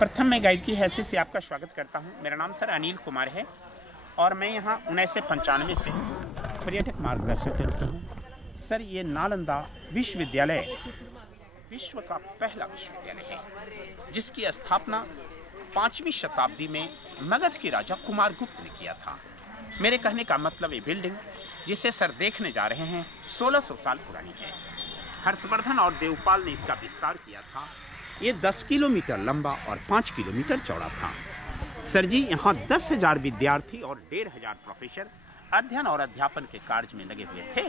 प्रथम मैं गाइड की हैसियत से आपका स्वागत करता हूं। मेरा नाम सर अनिल कुमार है और मैं यहां 1995 से पर्यटक मार्गदर्शक के रूप में हूं। सर ये नालंदा विश्वविद्यालय विश्व का पहला विश्वविद्यालय है जिसकी स्थापना 5वीं शताब्दी में मगध के राजा कुमारगुप्त ने किया था। मेरे कहने का मतलब ये बिल्डिंग जिसे सर देखने जा रहे हैं 1600 साल पुरानी है। हर्षवर्धन और देवपाल ने इसका विस्तार किया था। ये 10 किलोमीटर लंबा और 5 किलोमीटर चौड़ा था। सर जी यहाँ 10,000 विद्यार्थी और 1,500 प्रोफेसर अध्ययन और अध्यापन के कार्य में लगे हुए थे।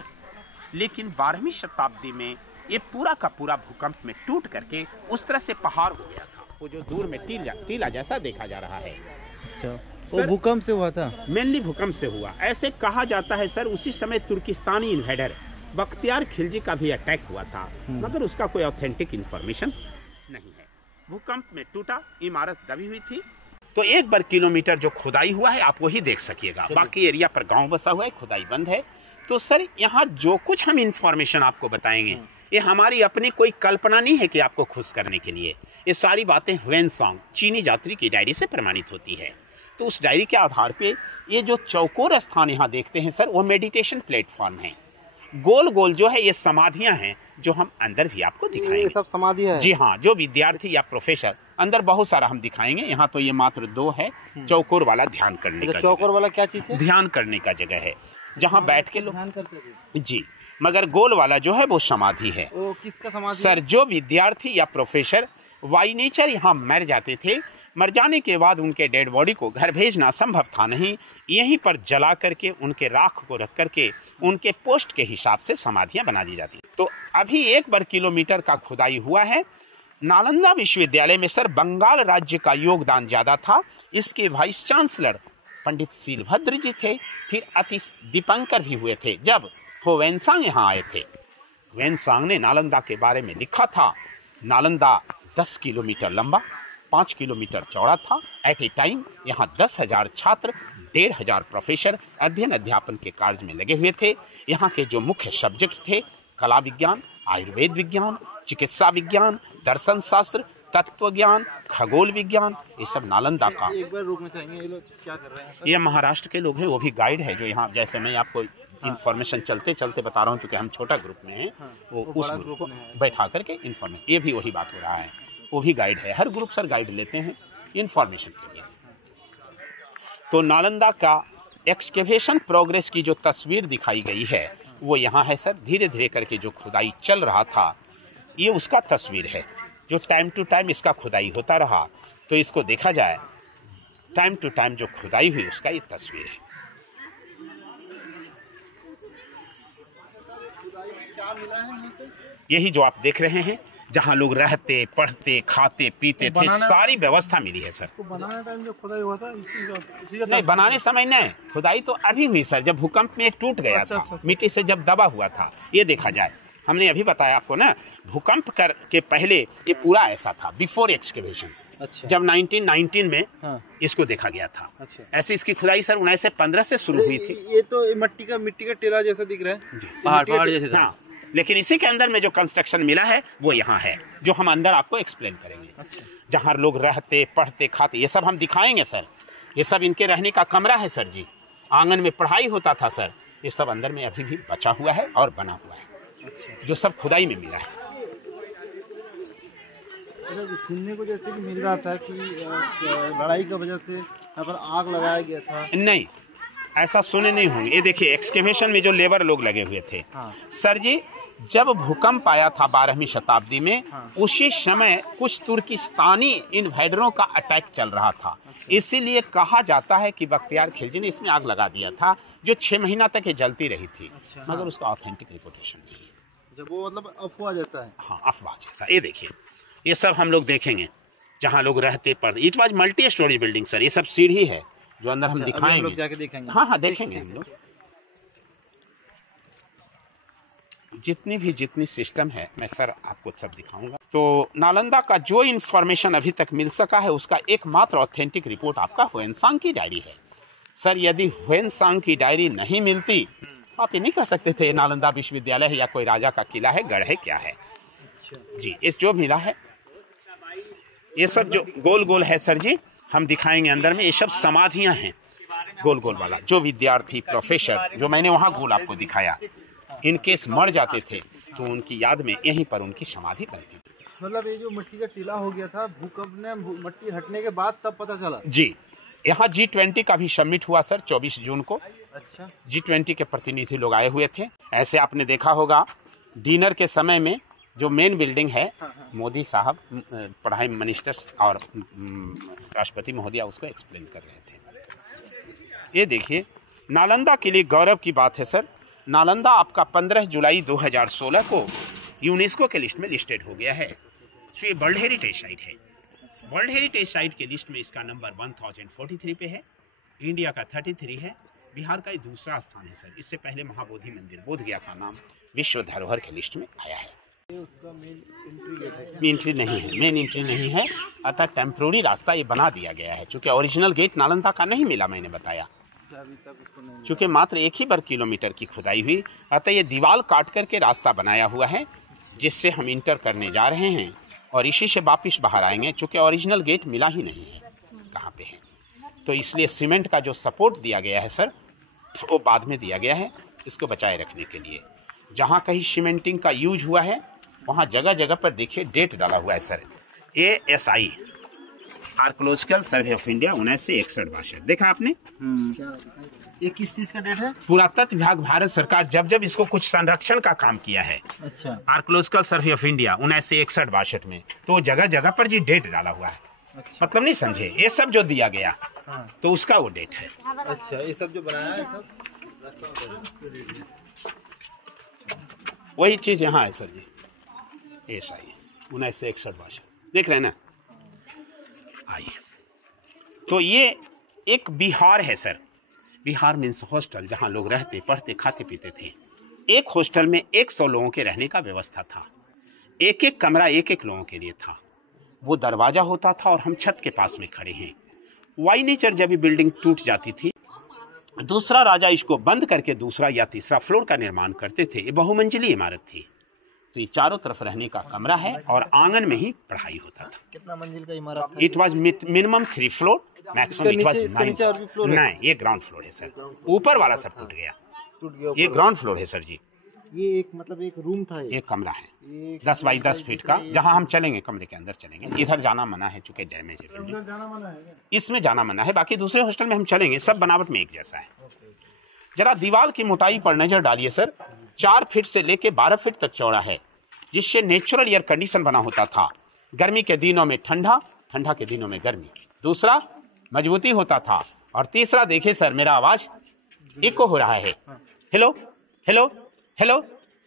लेकिन 12वीं शताब्दी में ये पूरा का पूरा भूकंप में टूट करके उस तरह से पहाड़ हो गया था। वो जो दूर में टीला जैसा देखा जा रहा है वो भूकंप से हुआ था। मेनली भूकंप से हुआ ऐसे कहा जाता है। सर उसी समय तुर्किस्तानी इन्वेडर बख्तियार खिलजी का भी अटैक हुआ था, मगर उसका कोई ऑथेंटिक इंफॉर्मेशन नहीं है। भूकंप में टूटा, इमारत दबी हुई थी। तो 1 वर्ग किलोमीटर जो खुदाई हुआ है आप वही देख सकिएगा। बाकी एरिया पर गांव बसा हुआ है, खुदाई बंद है। तो सर यहाँ जो कुछ हम इंफॉर्मेशन आपको बताएंगे ये हमारी अपनी कोई कल्पना नहीं है कि आपको खुश करने के लिए। ये सारी बातें ह्वेनसांग चीनी यात्री की डायरी से प्रमाणित होती है। तो उस डायरी के आधार पे ये जो चौकोर स्थान यहाँ देखते हैं सर वो मेडिटेशन प्लेटफॉर्म है। गोल गोल जो है ये समाधियां हैं जो हम अंदर भी आपको दिखाएंगे। ये सब समाधि है? जी हाँ, जो विद्यार्थी या प्रोफेसर अंदर बहुत सारा हम दिखाएंगे। यहाँ तो ये मात्र 2 है। चौकोर वाला ध्यान करने का, चौकोर वाला क्या चीज है? ध्यान करने का जगह है जहाँ बैठ के लोग ध्यान करते थे। जी, मगर गोल वाला जो है वो समाधि है। वो किसका समाधि? सर जो विद्यार्थी या प्रोफेसर बाई नेचर यहाँ मर जाते थे, मर जाने के बाद उनके डेड बॉडी को घर भेजना संभव था नहीं, यहीं पर जला करके उनके राख को रख करके उनके पोस्ट के हिसाब से समाधियां बना दी जाती। तो अभी 1 वर्ग किलोमीटर का खुदाई हुआ है। नालंदा विश्वविद्यालय में सर बंगाल राज्य का योगदान ज्यादा था। इसके वाइस चांसलर पंडित शीलभद्र जी थे। फिर अतिश दीपंकर भी हुए थे जब ह्वेनसांग यहाँ आए थे। ह्वेनसांग ने नालंदा के बारे में लिखा था। नालंदा 10 किलोमीटर लंबा, 5 किलोमीटर चौड़ा था। एट ए टाइम यहाँ 10,000 छात्र, 1,500 प्रोफेसर अध्ययन अध्यापन के कार्य में लगे हुए थे। यहाँ के जो मुख्य सब्जेक्ट थे कला विज्ञान, आयुर्वेद विज्ञान, चिकित्सा विज्ञान, दर्शन शास्त्र, तत्व ज्ञान, खगोल विज्ञान, ये सब नालंदा का। एक बार रुकना चाहेंगे, ये लोग क्या कर रहे हैं? ये महाराष्ट्र के लोग हैं, वो भी गाइड है जो यहाँ, जैसे मैं आपको इन्फॉर्मेशन चलते चलते बता रहा हूँ चूंकि हम छोटा ग्रुप में हैं। वो उस ग्रुप को बैठा करके इन्फॉर्मेशन, ये भी वही बात हो रहा है, वो भी गाइड है। हर ग्रुप सर गाइड लेते हैं इन्फॉर्मेशन के लिए। तो नालंदा का एक्सकेवेशन प्रोग्रेस की जो तस्वीर दिखाई गई है वो यहाँ है सर। धीरे धीरे करके जो खुदाई चल रहा था ये उसका तस्वीर है। जो टाइम टू टाइम इसका खुदाई होता रहा तो इसको देखा जाए, टाइम टू टाइम जो खुदाई हुई उसका ये तस्वीर है। क्या मिला है? यही जो आप देख रहे हैं जहाँ लोग रहते, पढ़ते, खाते, पीते थे, सारी व्यवस्था मिली है सर। तो बनाने टाइम जो खुदाई हुआ था इसी का नहीं, बनाने समय नहीं, खुदाई तो अभी हुई सर जब भूकंप में टूट गया था। मिट्टी से जब दबा हुआ था। ये देखा जाए, हमने अभी बताया आपको ना, भूकंप कर के पहले ये पूरा ऐसा था, बिफोर एक्सकेवेशन। अच्छा। जब 1919 में इसको देखा गया था। अच्छा। ऐसे इसकी खुदाई सर 1915 से शुरू हुई थी। ये तो मिट्टी का टेला जैसा दिख रहा है। पहाड़ जैसे। हाँ, लेकिन इसी के अंदर में जो कंस्ट्रक्शन मिला है वो यहाँ है, जो हम अंदर आपको एक्सप्लेन करेंगे। अच्छा। जहाँ लोग रहते, पढ़ते, खाते, ये सब हम दिखाएंगे सर। ये सब इनके रहने का कमरा है सर जी। आंगन में पढ़ाई होता था सर। ये सब अंदर में अभी भी बचा हुआ है और बना हुआ है। अच्छा। जो सब खुदाई में मिला है। सुनने को जैसे कि मिल रहा था कि लड़ाई की वजह से यहाँ पर आग लगाया गया था। नहीं, ऐसा सुने नहीं होंगे। ये देखिए एक्सकेवेशन में जो लेबर लोग लगे हुए थे। सर जी जब भूकंप आया था 12वीं शताब्दी में, उसी समय कुछ तुर्किस्तानी इन्वेडरों का अटैक चल रहा था। इसीलिए कहा जाता है कि बख्तियार खिलजी ने इसमें आग लगा दिया था, जो 6 महीना तक ये जलती रही थी। मगर उसका ऑथेंटिक रिपोर्टेशन नहीं है। जब वो मतलब अफवाह जैसा है। हाँ, अफवाह जैसा। ये देखिए, ये सब हम लोग देखेंगे जहाँ लोग रहते, पढ़ते। It was multi storey building sir. ये सब सीढ़ी है जो अंदर हम दिखाएंगे। हम लोग जाके देखेंगे। हाँ, देखेंगे हम लोग। जितनी सिस्टम है मैं सर आपको सब दिखाऊंगा। तो नालंदा का जो इन्फॉर्मेशन अभी तक मिल सका है उसका एकमात्र ऑथेंटिक रिपोर्ट आपका ह्वेनसांग की डायरी है सर। यदि ह्वेनसांग की डायरी नहीं मिलती आप ये नहीं कह सकते थे नालंदा विश्वविद्यालय है या कोई राजा का किला है, गढ़ है, क्या है। जी, इस जो मिला है ये सब जो गोल गोल है सर जी, हम दिखाएंगे अंदर में, ये सब समाधियां हैं गोल गोल वाला। जो विद्यार्थी, प्रोफेसर, जो मैंने वहाँ गोल आपको दिखाया, इन केस मर जाते थे तो उनकी याद में यहीं पर उनकी समाधि बनती थी। मतलब ये जो मिट्टी का टीला हो गया था, भूकंप ने मिट्टी हटने के बाद तब पता चला? जी, यहाँ G20 का भी समिट हुआ सर 24 जून को। अच्छा। G20 के प्रतिनिधि लोग आए हुए थे। ऐसे आपने देखा होगा डिनर के समय में जो मेन बिल्डिंग है, मोदी साहब पढ़ाई मिनिस्टर और राष्ट्रपति महोदया उसको एक्सप्लेन कर रहे थे। ये देखिए, नालंदा के लिए गौरव की बात है सर। नालंदा आपका 15 जुलाई 2016 को यूनेस्को के लिस्ट में लिस्टेड हो गया है। तो ये वर्ल्ड हेरिटेज साइट है। वर्ल्ड हेरिटेज साइट के लिस्ट में इसका नंबर 1043 पे है। इंडिया का 33 है। बिहार का ये दूसरा स्थान है सर। इससे पहले महाबोधि मंदिर बोधगया का नाम विश्व धरोहर के लिस्ट में आया है। उसका मेन एंट्री गेट है? मेन एंट्री नहीं है, मेन एंट्री नहीं है, अतः टेम्प्रोरी रास्ता ये बना दिया गया है। चूंकि ओरिजिनल गेट नालंदा का नहीं मिला, मैंने बताया, अभी तक उसको नहीं। चूंकि मात्र 1 ही वर्ग किलोमीटर की खुदाई हुई, अतः ये दीवार काट करके रास्ता बनाया हुआ है जिससे हम इंटर करने जा रहे हैं और इसी से वापिस बाहर आएंगे। चूंकि ओरिजिनल गेट मिला ही नहीं है कहाँ पे है, तो इसलिए सीमेंट का जो सपोर्ट दिया गया है सर, वो बाद में दिया गया है इसको बचाए रखने के लिए। जहाँ कहीं सीमेंटिंग का यूज हुआ है वहाँ जगह जगह पर देखिए डेट डाला हुआ है sir. ASI archaeological survey of India 1961-62 देखा आपने? ये किस चीज का डेट है? पुरातत्व विभाग भारत सरकार जब जब इसको कुछ संरक्षण का काम किया है, अच्छा, आर्कोलॉजिकल सर्वे ऑफ इंडिया 1961-62 में, तो जगह जगह पर जी डेट डाला हुआ है। अच्छा। मतलब नहीं समझे, ये सब जो दिया गया तो उसका वो डेट है। अच्छा, ये सब जो बनाया है सब वही चीज यहाँ है सर जी। ASI 1961-62 देख रहे हैं ना? आइए, तो ये एक बिहार है सर। बिहार मीन्स हॉस्टल, जहाँ लोग रहते, पढ़ते, खाते पीते थे। एक हॉस्टल में 100 लोगों के रहने का व्यवस्था था। एक एक कमरा एक एक लोगों के लिए था। वो दरवाजा होता था और हम छत के पास में खड़े हैं। वाई नेचर जब ये बिल्डिंग टूट जाती थी, दूसरा राजा इसको बंद करके दूसरा या तीसरा फ्लोर का निर्माण करते थे। ये बहुमंजिली इमारत थी, तो ये चारों तरफ रहने का कमरा है और आंगन में ही पढ़ाई होता था। कितना मंजिल का इमारत था? It was minimum 3 floor, maximum it was 9। नहीं, ये ग्राउंड फ्लोर है सर। ऊपर वाला सब टूट गया, ये ग्राउंड फ्लोर है सर जी। ये एक मतलब एक रूम था, एक कमरा है 10 बाई 10 फीट का, जहाँ हम चलेंगे, कमरे के अंदर चलेंगे। इधर जाना मना है चूंकि डैमेज है बिल्डिंग, इसमें जाना मना है। बाकी दूसरे हॉस्टल में हम चलेंगे, सब बनावट में एक जैसा है। जरा दीवार की मोटाई पर नजर डालिए सर। 4 फीट से लेके 12 फीट तक चौड़ा है, जिससे नेचुरल एयर कंडीशन बना होता था। गर्मी के दिनों में ठंडा, ठंडा के दिनों में गर्मी। दूसरा, मजबूती होता था। और तीसरा, देखिए सर, मेरा आवाज इको हो रहा है। Hello hello hello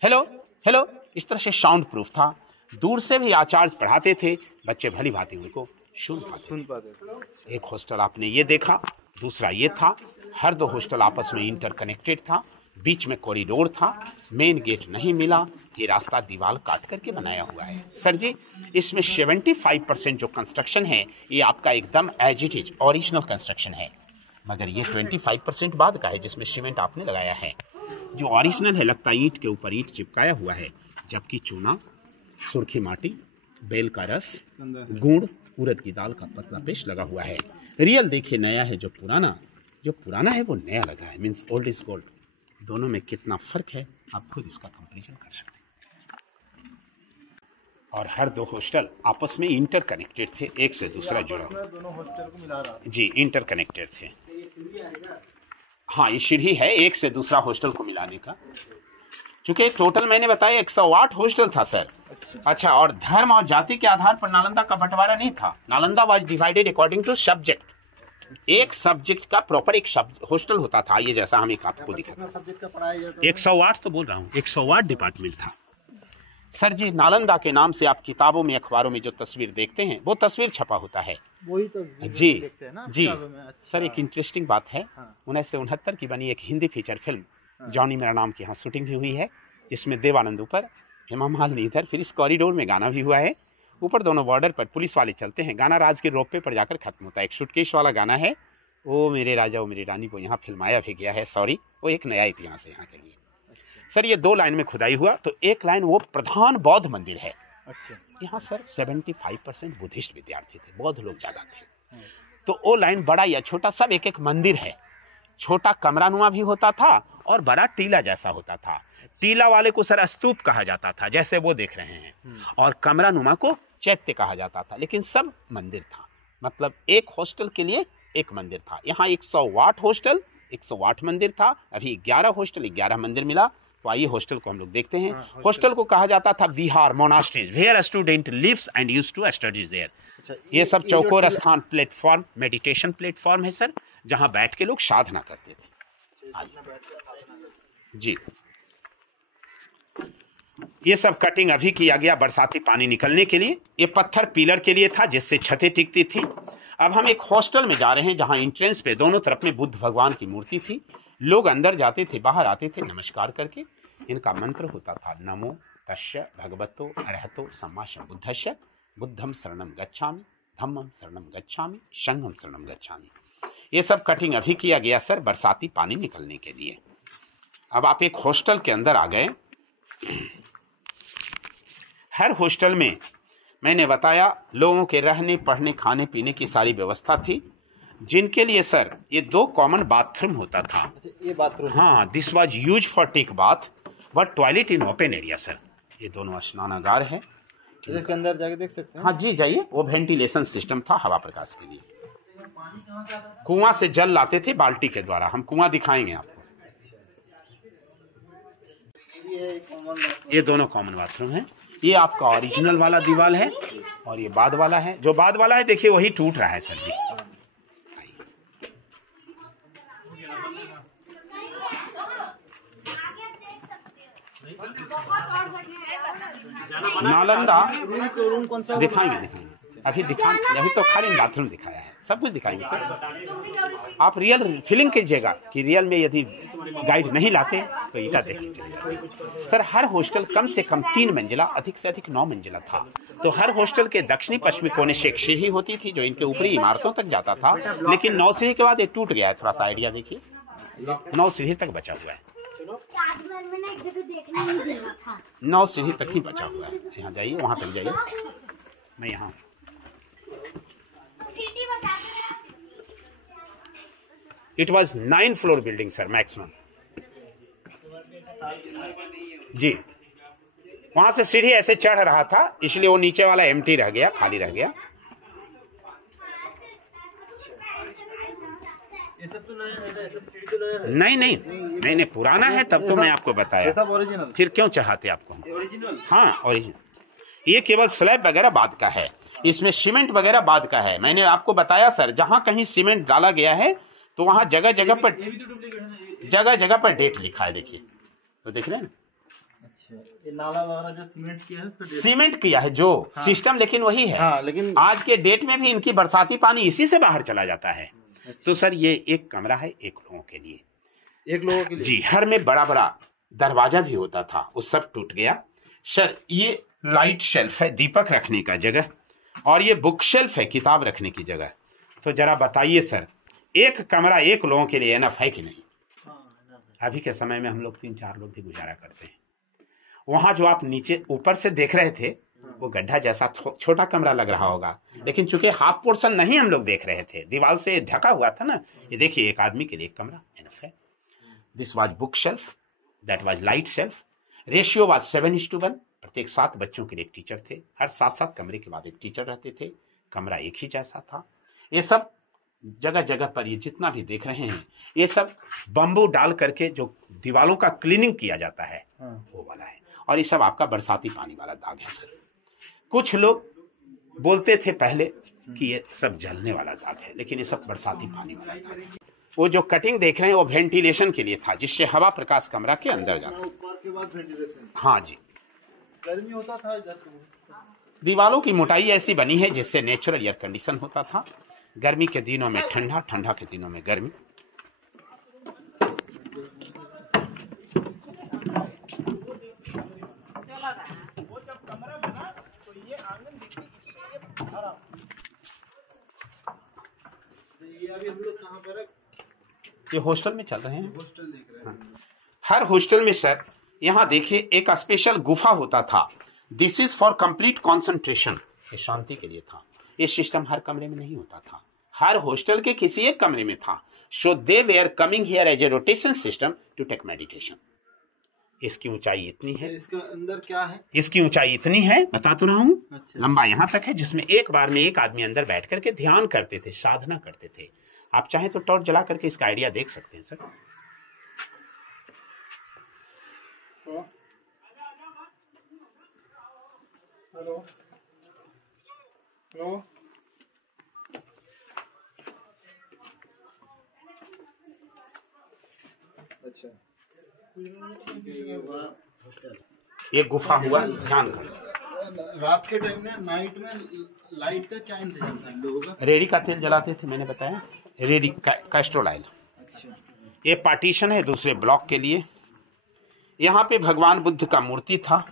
hello hello, इस तरह से साउंड प्रूफ था। दूर से भी आचार्य पढ़ाते थे, बच्चे भली भांति उनको सुन पाते। एक हॉस्टल आपने ये देखा, दूसरा ये था। हर 2 हॉस्टल आपस में इंटरकनेक्टेड था। बीच में कॉरिडोर था। मेन गेट नहीं मिला, ये रास्ता दीवार काट करके बनाया हुआ है सर जी। इसमें 75% जो कंस्ट्रक्शन है ये आपका एकदम as it is original construction है, मगर ये 25% बाद का है जिसमें सीमेंट आपने लगाया है। जो ओरिजिनल है लगता ईंट के ऊपर ईंट चिपकाया हुआ है, जबकि चूना, सुर्खी माटी, बेल का रस, गुड़, उड़द की दाल का पतला पेस्ट लगा हुआ है। रियल देखिए नया है, जो पुराना है वो नया लगा है। Means old is gold. दोनों में कितना फर्क है आप खुद इसका कंपैरिजन कर सकते हैं। और हर 2 हॉस्टल आपस में इंटरकनेक्टेड थे, एक से दूसरा जुड़ा हुआ। दोनों हॉस्टल को मिला रहा जी, इंटरकनेक्टेड थे। हाँ, ये सीढ़ी है एक से दूसरा हॉस्टल को मिलाने का। चूंकि टोटल मैंने बताया 108 हॉस्टल था सर। अच्छा, और धर्म और जाति के आधार पर नालंदा का बंटवारा नहीं था। Nalanda was divided according to subject. एक सब्जेक्ट का प्रॉपर एक हॉस्टल होता था, ये जैसा हम एक आपको दिखाते। सब्जेक्ट का पढ़ाया जाता था? 108 तो बोल रहा हूँ, 108 डिपार्टमेंट था सर जी। नालंदा के नाम से आप किताबों में, अखबारों में जो तस्वीर देखते हैं वो तस्वीर छपा होता है। वही तो जी देखते हैं ना जी। अच्छा। सर एक इंटरेस्टिंग बात है, 1969 की बनी एक हिंदी फीचर फिल्म जॉनी मेरा नाम की यहाँ शूटिंग भी हुई है, जिसमें देवानंद ऊपर, हेमा मालिनी इधर, फिर इस कॉरिडोर में गाना भी हुआ है। ऊपर दोनों बॉर्डर पर पुलिस वाले चलते हैं, गाना राज के रोप पर जाकर खत्म होता है। एक सुटकेश वाला गाना है, ओ मेरे राजा ओ मेरी रानी, को यहाँ फिल्माया भी गया है। सॉरी, वो एक नया इतिहास है यहाँ के लिए सर। ये 2 लाइन में खुदाई हुआ, तो एक लाइन वो प्रधान बौद्ध मंदिर है। अच्छा। यहाँ सर 75% बुद्धिस्ट विद्यार्थी थे, बौद्ध लोग ज्यादा थे। तो वो लाइन बड़ा या छोटा सब एक एक मंदिर है, छोटा कमरानुमा भी होता था और बड़ा टीला जैसा होता था। टीला वाले को सर स्तूप कहा जाता था, जैसे वो देख रहे हैं, और कमरानुमा को चैत्य कहा जाता था, लेकिन सब मंदिर था। मतलब एक हॉस्टल के लिए एक मंदिर था। यहाँ 108 हॉस्टल, 108 मंदिर था। अभी 11 हॉस्टल 11 मंदिर मिला। तो आइए हॉस्टल को हम लोग देखते हैं। हॉस्टल को कहा जाता था विहार, monasteries, where student lives and use to studies there. ये सब चौकोर स्थान, प्लेटफॉर्म, मेडिटेशन प्लेटफॉर्म है सर, जहां बैठ के लोग साधना करते थे। जी, ये सब कटिंग अभी किया गया बरसाती पानी निकलने के लिए। ये पत्थर पिलर के लिए था, जिससे छतें टिकती थी। अब हम एक हॉस्टल में जा रहे हैं, जहां एंट्रेंस पे दोनों तरफ में बुद्ध भगवान की मूर्ति थी। लोग अंदर जाते थे, बाहर आते थे नमस्कार करके। इनका मंत्र होता था नमो तस्य भगवतो अरहतो सम्मा सम्बुद्धस्य, बुद्धम शरणम गच्छामि, धम्मम शरणम गच्छामि, संघम शरणम गच्छामि। ये सब कटिंग अभी किया गया सर बरसाती पानी निकलने के लिए। अब आप एक हॉस्टल के अंदर आ गए। हर हॉस्टल में मैंने बताया लोगों के रहने, पढ़ने, खाने पीने की सारी व्यवस्था थी, जिनके लिए सर ये 2 कॉमन बाथरूम होता था। ये बाथरूम, हाँ, this was use for take bath but toilet in open area sir. ये दोनों स्नानागार है, इसके अंदर जाके देख सकते हैं। हाँ जी जाइए। वो वेंटिलेशन सिस्टम था हवा प्रकाश के लिए। कुआं से जल लाते थे बाल्टी के द्वारा। हम कुआं दिखाएंगे आपको। ये दोनों कॉमन बाथरूम है। ये आपका ओरिजिनल वाला दीवार है और ये बाद वाला है। जो बाद वाला है देखिए वही टूट रहा है सर जी। नालंदा रूम कौन सा दिखाएंगे अभी तो खाली बाथरूम दिखाया है, सब कुछ दिखाएंगे सर। आप रियल फीलिंग कीजिएगा कि रियल में यदि गाइड नहीं लाते तो ईटा देख लीजिए सर। हर हॉस्टल कम से कम 3 मंजिला, अधिक से अधिक 9 मंजिला था। तो हर हॉस्टल के दक्षिणी पश्चिमी कोने से एक सीढ़ी होती थी जो इनके ऊपरी इमारतों तक जाता था, लेकिन 9 सीढ़ी के बाद ये टूट गया है। थोड़ा सा आइडिया देखिए, 9 सीढ़ी तक बचा हुआ है। 9 सीढ़ी तक ही बचा हुआ है। यहाँ जाइए, वहां तक जाइए। मैं यहाँ it was 9 floor building sir maximum जी। वहां से सीढ़ी ऐसे चढ़ रहा था, इसलिए वो नीचे वाला एम्प्टी रह गया, खाली रह गया। ये सब तो नया है, नहीं पुराना है। तब तो मैं आपको बताया, सब ओरिजिनल। फिर क्यों चाहते आपको? ओरिजिनल, हाँ ओरिजिनल। ये केवल स्लैब वगैरह बाद का है, इसमें सीमेंट वगैरह बाद का है। मैंने आपको बताया सर, जहां कहीं सीमेंट डाला गया है तो वहां जगह जगह पर डेट लिखा है। देखिए, तो देख रहे हैं ना। अच्छा, ये नाला वगैरह जो सीमेंट किया है उसका सीमेंट किया है जो सिस्टम, लेकिन वही है। हाँ, लेकिन आज के डेट में भी इनकी बरसाती पानी इसी से बाहर चला जाता है। तो सर ये एक कमरा है एक लोगों के लिए, जी। हर में बड़ा बड़ा दरवाजा भी होता था, वो सब टूट गया सर। ये लाइट शेल्फ है, दीपक रखने का जगह, और ये बुक शेल्फ है, किताब रखने की जगह। तो जरा बताइए सर, एक कमरा एक लोगों के लिए एनफ है कि नहीं? अभी के समय में हम लोग 3-4 लोग भी गुजारा करते हैं। वहां जो आप नीचे ऊपर से देख रहे थे, वो गड्ढा जैसा छोटा कमरा लग रहा होगा, लेकिन चूंकि हाफ पोर्शन नहीं हम लोग देख रहे थे, दीवार से ढका हुआ था ना। ये देखिए, एक आदमी के लिए एक कमरा एनफ है। This was book shelf, that was light shelf. Ratio was 7:1। प्रत्येक 7 बच्चों के लिए एक टीचर थे। हर 7-7 कमरे के बाद एक टीचर रहते थे। कमरा एक ही जैसा था। ये सब जगह जगह पर ये जितना भी देख रहे हैं, ये सब बम्बू डाल करके जो दीवालों का क्लीनिंग किया जाता है वो वाला है। और ये सब आपका बरसाती पानी वाला दाग है सर। कुछ लोग बोलते थे पहले कि ये सब जलने वाला दाग है, लेकिन ये सब बरसाती पानी वाला दाग है। वो जो कटिंग देख रहे हैं वो वेंटिलेशन के लिए था, जिससे हवा प्रकाश कमरा के अंदर जाता। ऊपर के बाद वेंटिलेशन। हाँ जी। गर्मी होता था इधर। दीवालों की मोटाई ऐसी बनी है जिससे नेचुरल एयर कंडीशन होता था। गर्मी के दिनों में ठंडा, ठंडा के दिनों में गर्मी। ये अभी हम लोग कहाँ पर है? ये हॉस्टल में चल रहे हैं। हॉस्टल देख रहे हैं। हर हॉस्टल में सर यहाँ देखिए एक स्पेशल गुफा होता था, this is for complete concentration, ये शांति के लिए था। ये सिस्टम हर कमरे में नहीं होता था, हर हॉस्टल के किसी एक कमरे में था। So they were coming here as a rotation system to take meditation. इसकी ऊंचाई इतनी है, इसका अंदर क्या है? इसकी ऊंचाई इतनी है, बता तो रहा हूं। अच्छा। लंबा यहां तक है, जिसमें एक बार में एक आदमी अंदर बैठ करके ध्यान करते थे, साधना करते थे। आप चाहें तो टॉर्च जला करके इसका आइडिया देख सकते हैं सर। हेलो हेलो, अच्छा, ये गुफा हुआ ध्यान कर। रात के टाइम में नाइट में लाइट का क्या इंतजाम था लोगों का? रेडी का तेल जलाते थे, मैंने बताया, रेडी कैस्ट्रोल ऑयल। अच्छा, ये पार्टीशन है दूसरे ब्लॉक के लिए। यहाँ पे भगवान बुद्ध का मूर्ति था।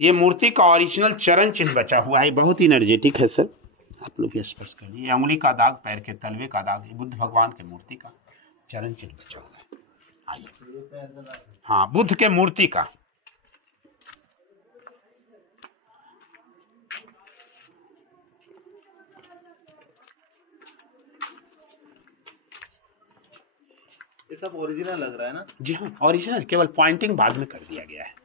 ये मूर्ति का ओरिजिनल चरण चिन्ह बचा हुआ है, बहुत ही एनर्जेटिक है सर। आप लोग ये स्पर्श करिए, ये उंगली का दाग, पैर के तलवे का दाग, ये बुद्ध भगवान के मूर्ति का चरण चिन्ह बचा हुआ है। आइए, हाँ, बुद्ध के मूर्ति का। ये सब ओरिजिनल लग रहा है ना? जी हाँ, ओरिजिनल, केवल पॉइंटिंग बाद में कर दिया गया है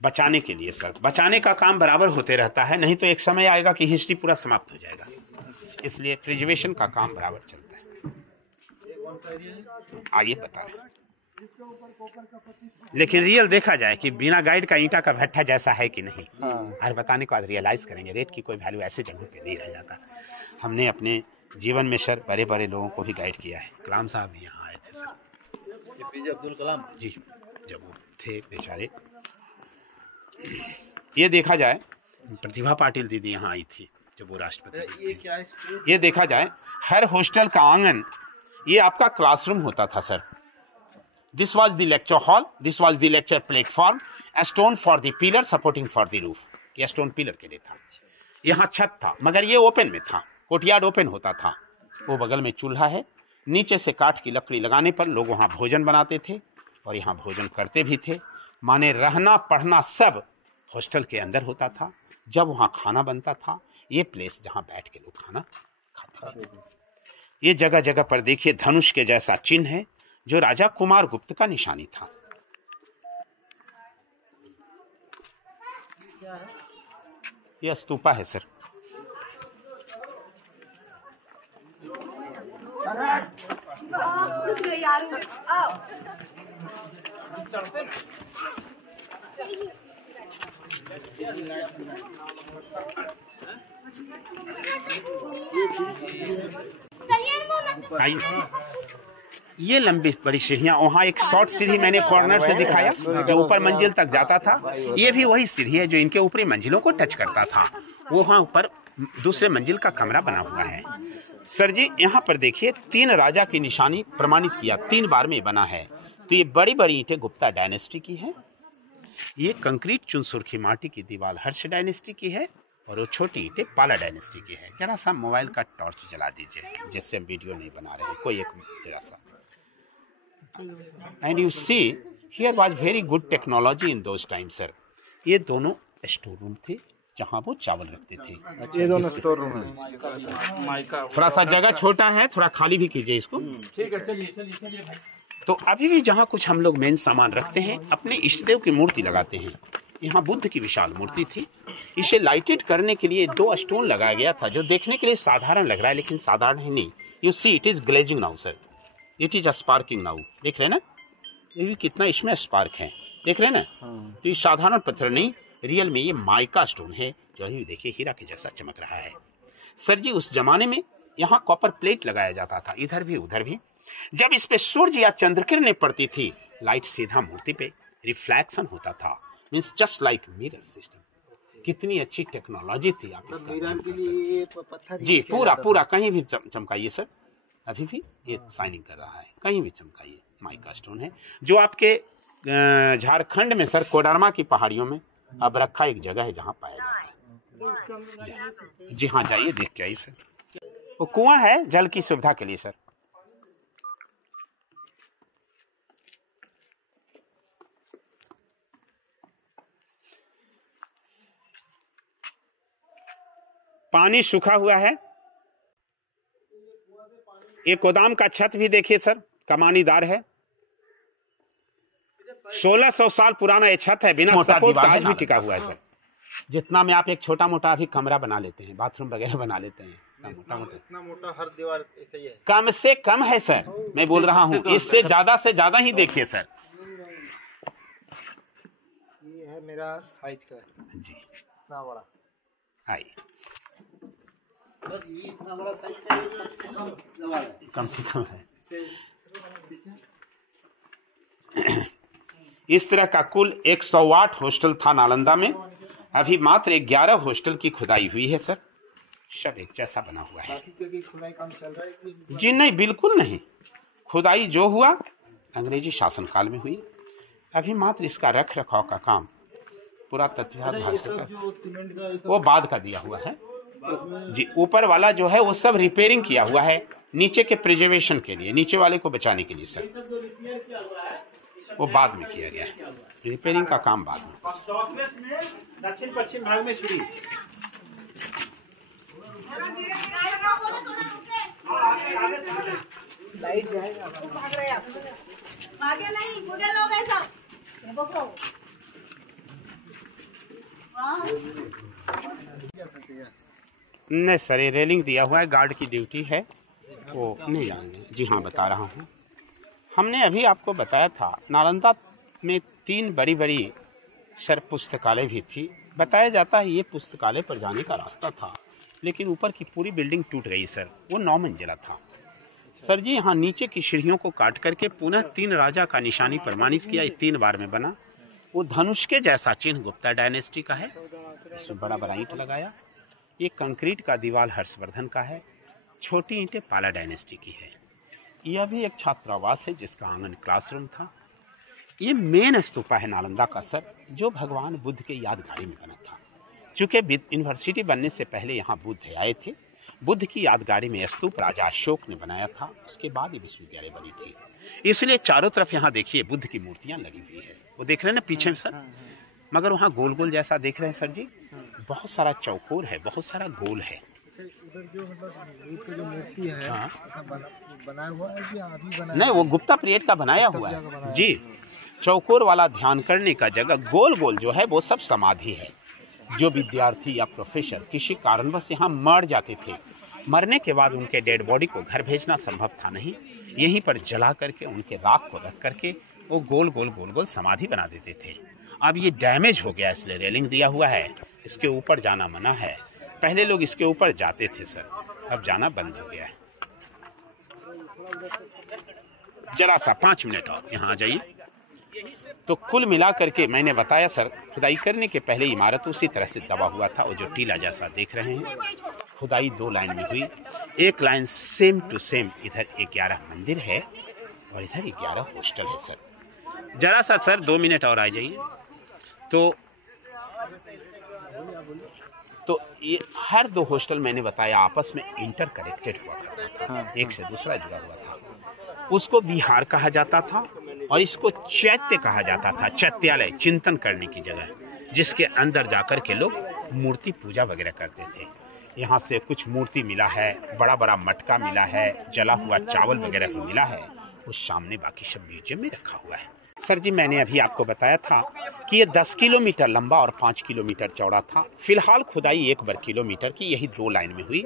बचाने के लिए सर। बचाने का काम बराबर होते रहता है, नहीं तो एक समय आएगा कि हिस्ट्री पूरा समाप्त हो जाएगा, इसलिए प्रिजर्वेशन का काम बराबर चलता है। आइए बता रहे, लेकिन रियल देखा जाए कि बिना गाइड का ईंटा का भट्ठा जैसा है कि नहीं, और बताने के बाद रियलाइज करेंगे रेट की कोई वैल्यू ऐसे जगहों पे नहीं रह जाता। हमने अपने जीवन में सर बड़े बड़े लोगों को भी गाइड किया है। कलाम साहब भी यहाँ आए थे सर, एपीजे अब्दुल कलाम जी, जब वो थे बेचारे। ये देखा जाए, प्रतिभा पाटिल दीदी यहाँ आई थी जब वो राष्ट्रपति। ये क्या है? ये देखा जाए, हर हॉस्टल का आंगन ये आपका क्लासरूम होता था sir. This was the lecture hall, this was the lecture platform, a stone for the pillar supporting for the roof. ये स्टोन पिलर के लिए था। यहाँ छत था, मगर ये ओपन में था, कोर्टयार्ड ओपन होता था। वो बगल में चूल्हा है, नीचे से काठ की लकड़ी लगाने पर लोग वहाँ भोजन बनाते थे और यहाँ भोजन करते भी थे। माने रहना पढ़ना सब हॉस्टल के अंदर होता था। जब वहाँ खाना बनता था, ये प्लेस जहाँ बैठ के लोग खाना खाते थे। ये जगह जगह पर देखिए धनुष के जैसा चिन्ह है, जो राजा कुमार गुप्त का निशानी था। यह स्तूपा है सर। आइए, ये लंबी बड़ी सीढ़ियां, वहाँ एक शॉर्ट सीढ़ी मैंने कॉर्नर से दिखाया जो ऊपर मंजिल तक जाता था। ये भी वही सीढ़ी है जो इनके ऊपरी मंजिलों को टच करता था। वो वहाँ ऊपर दूसरे मंजिल का कमरा बना हुआ है। सर जी, यहाँ पर देखिए 3 राजा की निशानी प्रमाणित किया, 3 बार में बना है। तो ये बड़ी बड़ी ईंटें गुप्ता डायनेस्टी की है। ये कंक्रीट चुनसुरखी माटी की दीवार हर्ष डायनेस्टी की है, और वो छोटी ईंटें पाला डायनेस्टी की है। जरा सा मोबाइल का टॉर्च जला दीजिए, जिससे हम वीडियो नहीं बना रहे, कोई एक जरा सा। And you see here was very good technology in those time sir. ये दोनों स्टोर रूम थे जहाँ वो चावल रखते थे। ये दोनों स्टोर रूम है। थोड़ा सा जगह छोटा है, थोड़ा खाली भी कीजिए इसको। ठीक है, चलिए भाई। तो अभी भी जहाँ कुछ हम लोग मेन सामान रखते हैं, अपने इष्ट देव की मूर्ति लगाते हैं। यहाँ बुद्ध की विशाल मूर्ति थी। इसे लाइटेड करने के लिए 2 स्टोन लगाया गया था, जो देखने के लिए साधारण लग रहा है, लेकिन साधारण है नहीं। You see it is glazing now sir, it is sparking now. देख रहे हैं ना, ये भी कितना इसमें स्पार्क है, देख रहे हैं ना। तो ये साधारण पत्थर नहीं, रियल में ये माइका स्टोन है, जो अभी देखिए हीरा के जैसा चमक रहा है। सर जी, उस जमाने में यहाँ कॉपर प्लेट लगाया जाता था, इधर भी उधर भी। जब इस पे सूर्य या चंद्र किरणें पड़ती थी, लाइट सीधा मूर्ति पे रिफ्लेक्शन होता था, means just like mirror system. कितनी अच्छी टेक्नोलॉजी थी। आप इसका के लिए पत्थर जी पूरा पूरा कहीं भी चमकाइए सर, अभी भी ये शाइनिंग कर रहा है, कहीं भी चमकाइए। माइका स्टोन है, जो आपके झारखंड में सर कोडरमा की पहाड़ियों में अब रखा एक जगह है जहाँ पाया जाता है। जी हाँ, जाइए देख के आइए सर। वो कुआं है जल की सुविधा के लिए सर। पानी सूखा हुआ है। एक गोदाम का छत भी देखिए सर, कमानीदार है। 1600 साल पुराना ये छत है, बिना सपोर्ट का आज भी टिका हुआ है सर। जितना में आप एक छोटा मोटा अभी कमरा बना लेते हैं, बाथरूम वगैरह बना लेते हैं, इतना मोटा हर दीवार ऐसा ही है। कम से कम है सर, मैं बोल रहा हूँ, इससे ज्यादा ही देखिए सर। ये है मेरा साइज का जी, इतना बड़ा। आइए, ये इतना बड़ा साइज का, ये कम से कम दीवार है, कम से कम है। इस तरह का कुल 108 हॉस्टल था नालंदा में। अभी मात्र 11 हॉस्टल की खुदाई हुई है सर। सब एक जैसा बना हुआ है। खुदाई काम चल रहा है जी नहीं, बिल्कुल नहीं। खुदाई जो हुआ अंग्रेजी शासनकाल में हुई। अभी मात्र इसका रख रखाव का काम पूरा तत्वाधार से जो सीमेंट का वो बाद का दिया हुआ है जी। ऊपर वाला जो है वो सब रिपेयरिंग किया हुआ है, नीचे के प्रिजर्वेशन के लिए, नीचे वाले को बचाने के लिए सर, वो बाद में किया गया है। रिपेयरिंग का काम बाद में। दक्षिण पश्चिम भाग में शुरू। लाइट जाएगा, भाग रहे आप, आगे नहीं, बूढ़े लोग हैं सब। नहीं सर, ये रेलिंग दिया हुआ है, गार्ड की ड्यूटी है, वो नहीं जाएंगे। जी हाँ, बता रहा हूँ। हमने अभी आपको बताया था नालंदा में 3 बड़ी बड़ी सर पुस्तकालय भी थी। बताया जाता है ये पुस्तकालय पर जाने का रास्ता था, लेकिन ऊपर की पूरी बिल्डिंग टूट गई सर। वो 9 मंजिला था सर जी। यहाँ नीचे की सीढ़ियों को काट करके पुनः 3 राजा का निशानी प्रमाणित किया। 3 बार में बना। वो धनुष के जैसा चिन्ह गुप्ता डायनेस्टी का है। इसमें बड़ा बड़ा ईंट लगाया। ये कंक्रीट का दीवार हर्षवर्धन का है। छोटी ईंटें पाला डायनेस्टी की है। यह भी एक छात्रावास है जिसका आंगन क्लासरूम था। ये मेन स्तूपा है नालंदा का सर, जो भगवान बुद्ध के यादगारी में बना था। चूंकि यूनिवर्सिटी बनने से पहले यहाँ बुद्ध आए थे। बुद्ध की यादगारी में स्तूप राजा अशोक ने बनाया था। उसके बाद ये विश्वविद्यालय बनी थी। इसलिए चारों तरफ यहाँ देखिए बुद्ध की मूर्तियां लगी हुई है। वो देख रहे हैं ना पीछे में सर, मगर वहाँ गोल गोल जैसा देख रहे हैं सर जी। बहुत सारा चौकोर है, बहुत सारा गोल है। उधर जो मतलब जो मूर्ति है, हाँ। बनाया हुआ है कि अभी बनाया? नहीं, वो गुप्ता पीरियड का बनाया हुआ है जी। चौकोर वाला ध्यान करने का जगह, गोल गोल जो है वो सब समाधि है। जो विद्यार्थी या प्रोफेसर किसी कारणवश यहाँ मर जाते थे, मरने के बाद उनके डेड बॉडी को घर भेजना संभव था नहीं। यहीं पर जला करके उनके राख को रख करके वो गोल गोल समाधि बना देते थे। अब ये डैमेज हो गया, इसलिए रेलिंग दिया हुआ है। इसके ऊपर जाना मना है। पहले लोग इसके ऊपर जाते थे सर, अब जाना बंद हो गया है। जरा सा 5 मिनट और यहाँ आ जाइए। तो कुल मिला करके मैंने बताया सर, खुदाई करने के पहले इमारत उसी तरह से दबा हुआ था। वो जो टीला जैसा देख रहे हैं, खुदाई 2 लाइन में हुई। एक लाइन सेम टू सेम, इधर 11 मंदिर है और इधर 11 हॉस्टल है सर। जरा सा सर 2 मिनट और आ जाइए। तो ये हर 2 हॉस्टल मैंने बताया आपस में इंटर कनेक्टेड हुआ करता था। एक से दूसरा जुड़ा हुआ था। उसको विहार कहा जाता था और इसको चैत्य कहा जाता था। चैत्यालय, चिंतन करने की जगह, जिसके अंदर जाकर के लोग मूर्ति पूजा वगैरह करते थे। यहाँ से कुछ मूर्ति मिला है, बड़ा बड़ा मटका मिला है, जला हुआ चावल वगैरह भी मिला है। उस सामने बाकी सब म्यूजियम में रखा हुआ है। सर जी, मैंने अभी आपको बताया था कि ये 10 किलोमीटर लंबा और 5 किलोमीटर चौड़ा था। फिलहाल खुदाई 1 वर्ग किलोमीटर की यही 2 लाइन में हुई।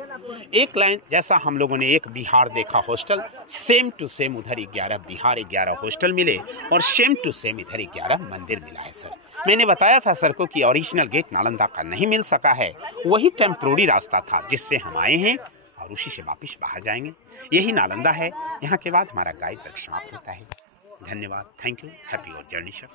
एक लाइन जैसा हम लोगों ने एक बिहार देखा हॉस्टल, सेम टू सेम उधर 11 बिहार 11 हॉस्टल मिले और सेम टू सेम इधर 11 मंदिर मिला है सर। मैंने बताया था सर को कि ओरिजिनल गेट नालंदा का नहीं मिल सका है, वही टेम्पोररी रास्ता था जिससे हम आए हैं और उसी से वापिस बाहर जाएंगे। यही नालंदा है। यहाँ के बाद हमारा गाइड तक समाप्त होता है। धन्यवाद। Thank you. Happy your journey sir.